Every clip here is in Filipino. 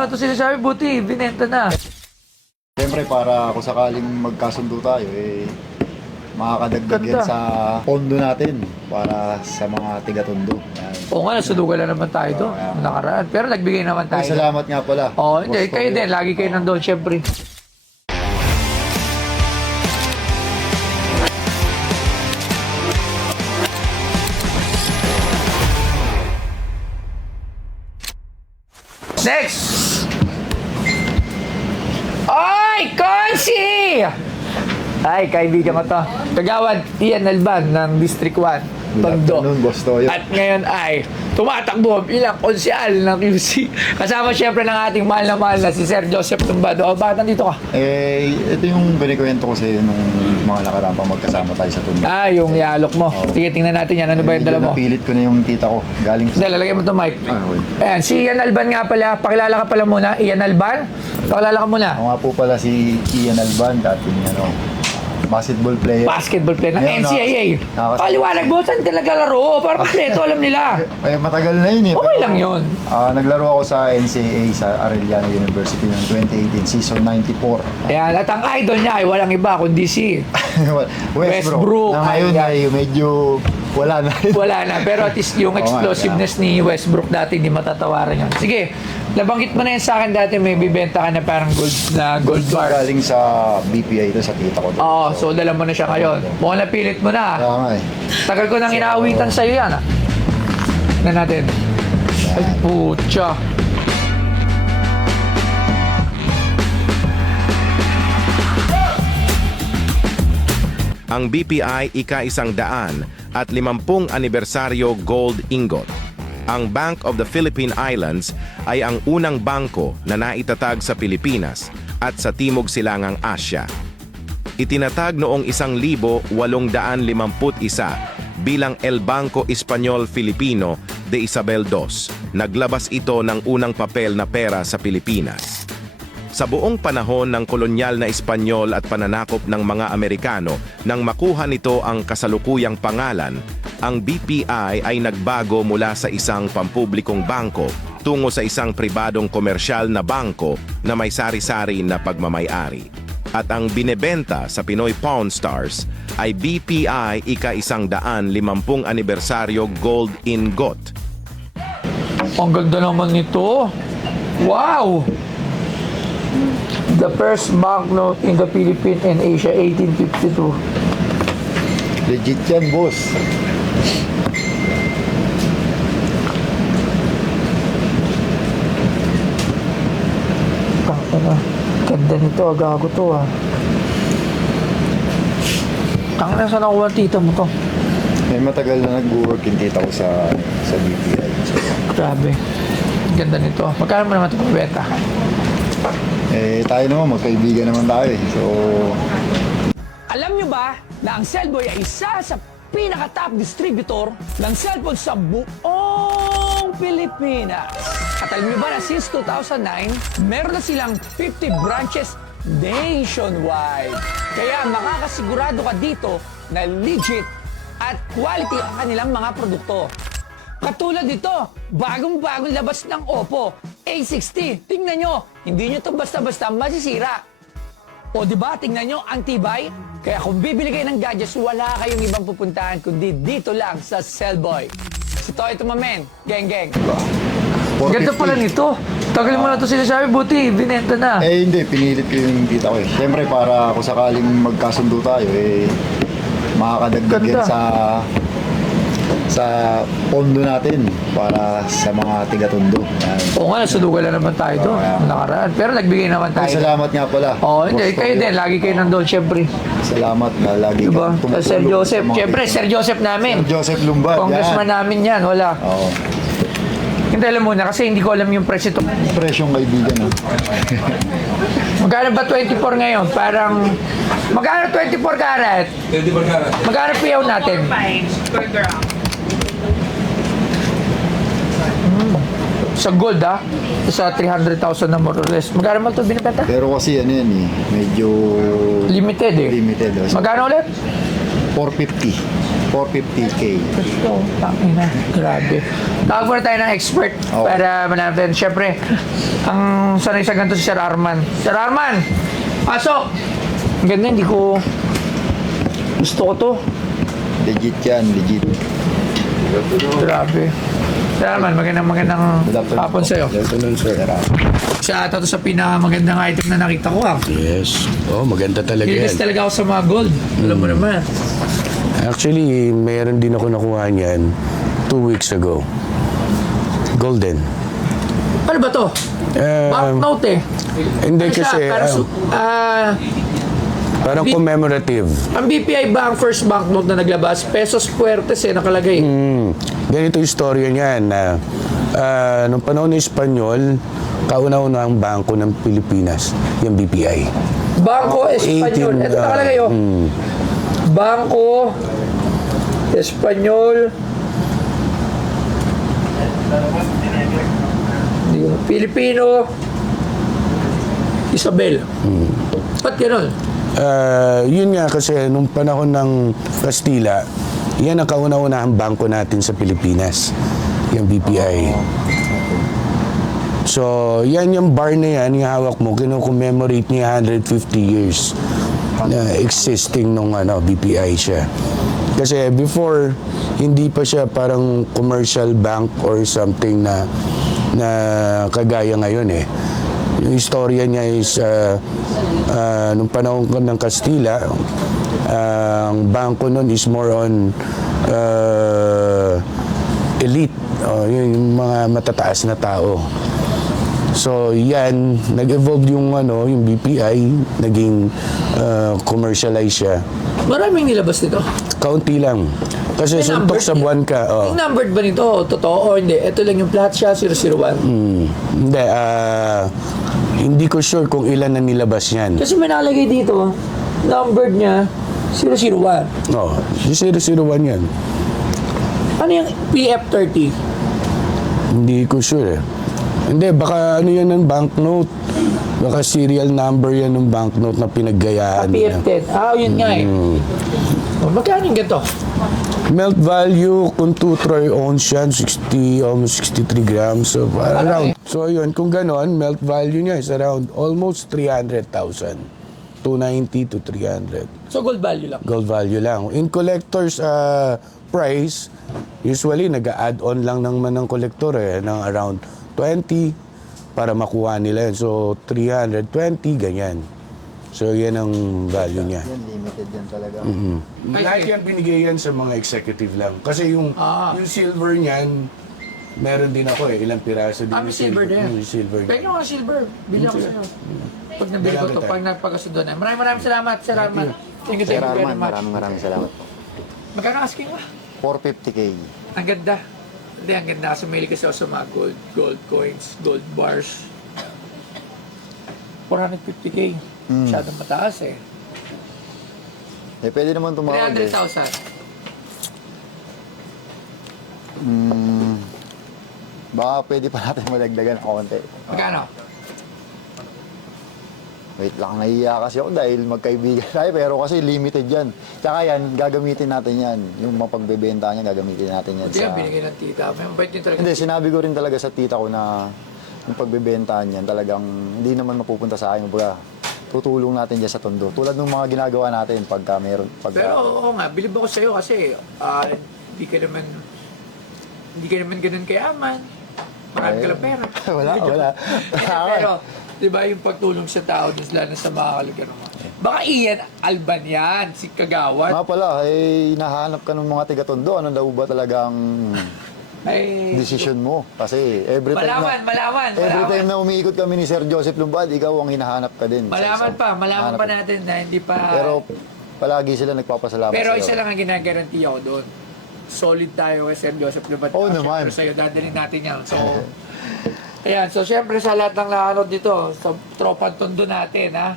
mo na ito sinasabi, buti, binenta na. Siyempre, para kung sakaling magkasundo tayo, makakadagdag yan Ganda. sa pondo natin para sa mga tiga-tondo. Yan. Oo nga, nasudugan lang naman tayo doon, nakaraan. Pero nagbigay naman tayo. Ay, salamat nga pala. Oo, hindi, Boss kayo Toyo. din, lagi kayo nandun, syempre. Next! Oy, Consi! Ay, kaibigan ko to. Kagawad Ian Alban ng District 1, Good Tondo. afternoon, Boss Toyo. At ngayon ay tumatakbo bilang konsyal ng QC. Kasama syempre ng ating mahal na si Sir Joseph Tumbado. O, bakit nandito ka? Ito yung binikwento ko sa'yo nung mga nakaraan pa magkasama tayo sa Tondo. Ah, yung ialok mo. Sige, tingnan natin yan. Ano ba yung dala mo? Napilit ko na yung tita ko. Galing Hindi, lalagay mo ito, Mike. Okay. Ayan, si Ian Alban nga pala. Pakilala ka pala muna. Ian Alban? Pakilala ka muna. Ako nga po pala si Ian Alban, dating basketball player. Basketball player ng Ngayon, NCAA. Paliwanag mo, saan ka naglaro? Para kompleto, alam nila. Matagal na yun eh. Okay lang yun. Naglaro ako sa NCAA sa Arellano University noong 2018, season 94. Ayan, at ang idol niya ay walang iba kundi si Westbrook. Na ngayon ay medyo wala na. wala na. Pero at least yung Oo nga, explosiveness ni Westbrook dati hindi matatawaran yun. Sige, nabanggit mo na yan sa akin dati may bibenta ka na parang gold bar. Galing sa BPI ito sa tita ko. Oo, so dala mo na siya ngayon. Mukhang napilit mo na. Kaya nga eh. Tagal ko nang inaawitan sa'yo yan. Na natin. Ay, putya. Ang BPI ika-100 at 50 anibersaryo gold ingot. Ang Bank of the Philippine Islands ay ang unang bangko na naitatag sa Pilipinas at sa Timog Silangang Asya. Itinatag noong 1851 bilang El Banco Espanyol Filipino de Isabel II. Naglabas ito ng unang papel na pera sa Pilipinas. Sa buong panahon ng kolonyal na Espanyol at pananakop ng mga Amerikano, nang makuha nito ang kasalukuyang pangalan, ang BPI ay nagbago mula sa isang pampublikong bangko tungo sa isang pribadong komersyal na bangko na may sari-sari na pagmamayari. At ang binebenta sa Pinoy Pawn Stars ay BPI ika-150 anibersaryo gold ingot. Ang ganda naman nito. Wow! The first banknote in the Philippines and Asia, 1852. Legit yan, boss. Ano, ganda nito, agago to ah. Tangina, saan nakuha ang tita mo to? Matagal na nag-work yung tita ko sa BPI. So, Grabe. Ganda nito. Magkano mo naman ito pabenta? tayo naman, magkaibigan naman tayo eh. So, Alam nyo ba na ang Cellboy ay isa sa pinaka-top distributor ng cellphone sa buong Pilipinas? At alam nyo ba na since 2009, meron na silang 50 branches nationwide. Kaya makakasigurado ka dito na legit at quality ang kanilang mga produkto. Katulad nito, bagong-bagong labas ng Oppo A60. Tingnan nyo, hindi nyo to basta-basta masisira. O diba, tingnan nyo, ang tibay. Kaya kung bibili kayo ng gadgets, wala kayong ibang pupuntahan kundi dito lang sa Cellboy. Si Toy Tumamen, geng-geng. Ganda pala nito. Tagal mo na ito sinasabi, buti, binenta na. hindi, pinilit ko yung tita ko eh. Siyempre, para kung sakaling magkasundo tayo, makakadagdag yan Ganda. sa pondo natin para sa mga tiga-tondo. Yan. Oo nga, nasudugan lang naman tayo doon, nakaraan. Pero nagbigay naman Ay, tayo. salamat nga pala. Oo, hindi, Boss kayo Toyo. din, lagi kayo nandun, syempre. Salamat na lagi Diba? kang tumutulong Sir Joseph, sa mga syempre, tita. Sir Joseph namin. Sir Joseph Lumbad, Congressman yan. namin yan, wala. Oo. Hindi, alam muna, kasi hindi ko alam yung presyo ito. Presyong kaibigan. Magkano ba 24 ngayon? Parang, magkano 24 karat? 24 karat. Magkano piyaw natin? 5 per gram. Sa gold sa 300,000 na more or less. Magkano mo ito binibenta? Pero kasi ano yan medyo Limited eh. limited. So, Magkano ulit? 450. 450K. Gusto, tangina. Grabe. Tawag muna tayo ng expert Oo. para malaman natin. Siyempre, ang sanay sa ganito si Sir Arman. Sir Arman! Pasok! Ang ganda, hindi ko... Gusto ko to. Legit yan, legit. Grabe. Sir Arman, magandang Good afternoon hapon po. sa'yo. Good afternoon, sir. Isa ata to sa pinakamagandang item na nakita ko ha. Yes. Oh, maganda talaga Curious yan. talaga ako sa mga gold. Alam mo naman. Actually, mayroon din ako nakuha niyan 2 weeks ago. Golden. Ano ba to? Banknote eh. Hindi Ano siya? kasi, parang Bi- commemorative. Ang BPI ba ang first banknote na naglabas? Pesos Fuertes eh, nakalagay. Ganito yung storya niyan na nung panahon ng Espanyol, kauna-una ang bangko ng Pilipinas, yung BPI. Bangko Espanyol. Ito nakalagay oh. Bangko Espanyol. Filipino Isabel. Ba't gano'n? Yun nga kasi nung panahon ng Kastila, yan ang kauna-unahang bangko natin sa Pilipinas, yung BPI. So, yan yung bar na yan, yung hawak mo, kino-commemorate niya 150 years na existing nung BPI siya. Kasi before, hindi pa siya parang commercial bank or something na kagaya ngayon eh. Yung istorya niya is nung panahon ng Kastila, ang bangko nun is more on elite, yung mga matataas na tao. So yan, nag-evolve yung BPI, naging commercialize siya. Maraming nilabas nito. Kaunti lang. Kasi May suntok number sa niya. buwan ka. Yung numbered ba nito? Totoo o hindi? Ito lang yung plat siya, 001. Hindi, hindi ko sure kung ilan na nilabas yan. Kasi may nakalagay dito, numbered niya, 001. No, yung 001 yan. Ano yung PF30? Hindi ko sure eh. Hindi, baka ano yan ng banknote. Baka serial number yan ng banknote na pinaggayaan niya. PF10. Yun nga eh. Magkano yung ganito? Melt value, kung 2 troy ounce yan, 60, almost 63 grams. So, around. So, yun, kung ganon, melt value niya is around almost 300,000. 290 to 300. So gold value lang. Gold value lang. In collector's price, usually nag-add-on lang naman ng collector ng around 20 para makuha nila yun. So, 320, ganyan. So, yan ang value niya. Yan, limited yan talaga. Lahat yan binigay yan sa mga executive lang. Kasi yung silver niyan, meron din ako Ilang piraso din May silver din. Yung silver Pwede nyo nga silver. Bili ako sa'yo. Pag nabili ko ito, pag nagpagkasundo na. Maraming salamat, Sir Arman. Thank you Sir very Arman, much. maraming salamat po. Magkano asking mo? 450K. Ang ganda. Hindi, ang ganda. Kasi mahilig kasi ako sa mga gold coins, gold bars. 450K. Masyadong mataas eh. Pwede naman tumawag 300,000. Baka pwede pa natin madagdagan ng konti. Magkano? Wait lang, nahiya kasi ako dahil magkaibigan tayo pero kasi limited yan. Tsaka yan, gagamitin natin yan. Yung mapagbebenta niya, gagamitin natin yan Hindi yan, binigay ng tita. May mabait din talaga. Hindi, sinabi ko rin talaga sa tita ko na yung pagbebentahan yan, talagang hindi naman mapupunta sa akin. Baga, tutulong natin dyan sa tondo. Tulad ng mga ginagawa natin pagka meron. Pero oo nga, bilib ako sa'yo kasi hindi ka naman ganun kayaman. Marami ka lang pera. wala. Pero, di ba yung pagtulong sa tao, lalo sa mga kalugar mo. Baka Ian Alban yan, si Kagawad. Nga pala, hinahanap ka ng mga tiga-tondo. Ano daw ba talagang Ay, decision mo? Kasi every time every time na umiikot kami ni Sir Joseph Lumbad, ikaw ang hinahanap ka din. Malaman pa natin na hindi pa... Pero palagi sila nagpapasalamat Pero sa'yo. isa lang ang ginagaranti ako doon. Solid tayo kay Sir Joseph Lubat. Oo naman. Siyempre sa'yo, dadalhin natin yan. So, ayan. So, siyempre sa lahat ng nakanood dito, sa tropang tondo natin, ha?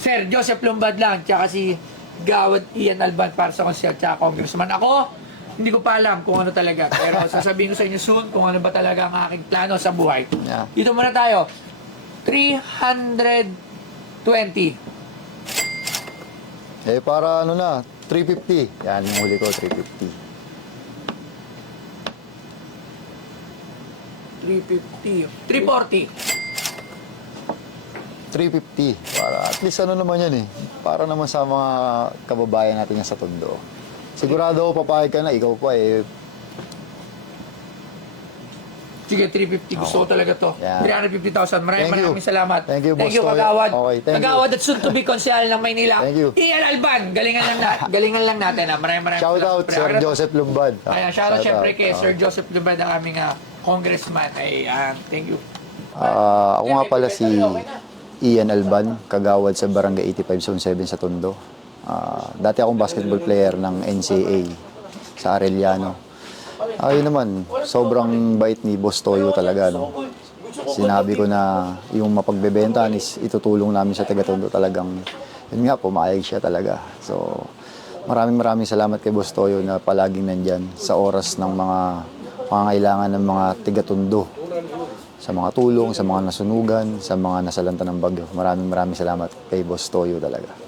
Sir Joseph Lumbad lang, tsaka si Gawad Ian Alban para sa konsyal, tsaka congressman. Ako, hindi ko pa alam kung ano talaga. Pero sasabihin ko sa inyo soon kung ano ba talaga ang aking plano sa buhay. Yeah. Dito muna tayo. 320. Para 3 350. Yan, yung huli ko, 350. 350. 340. 350. Para at least ano naman yan eh. Para naman sa mga kababayan natin yan sa Tondo. Sigurado ako papayag ka na, ikaw pa eh. Sige, 350. Gusto ko talaga to. Yeah. 350,000. Thank you. Maraming salamat. Thank you, Boss Toyo. Kagawad. Okay, thank you. Kagawad at soon to be konsehal ng Maynila. Thank you. Ian Alban. Galingan lang natin. Maraming Shout out, pre. Sir Joseph Lumbad. Ayan, shout out syempre kay Oo. Sir Joseph Lubad, ang aming congressman. Ay, thank you. Ako nga pala si Ian Alban, kagawad sa Barangay 85 Zone 7 sa Tondo. Dati akong basketball player ng NCAA sa Arellano. Ayun naman, sobrang bait ni Boss Toyo talaga. No? Sinabi ko na yung mapagbebentahan is itutulong namin sa taga-Tondo talagang, yun nga, pumayag siya talaga. So, maraming salamat kay Boss Toyo na palaging nandyan sa oras ng mga pangangailangan ng mga taga-Tondo. Sa mga tulong, sa mga nasunugan, sa mga nasalanta ng bagyo. Maraming salamat kay Boss Toyo talaga.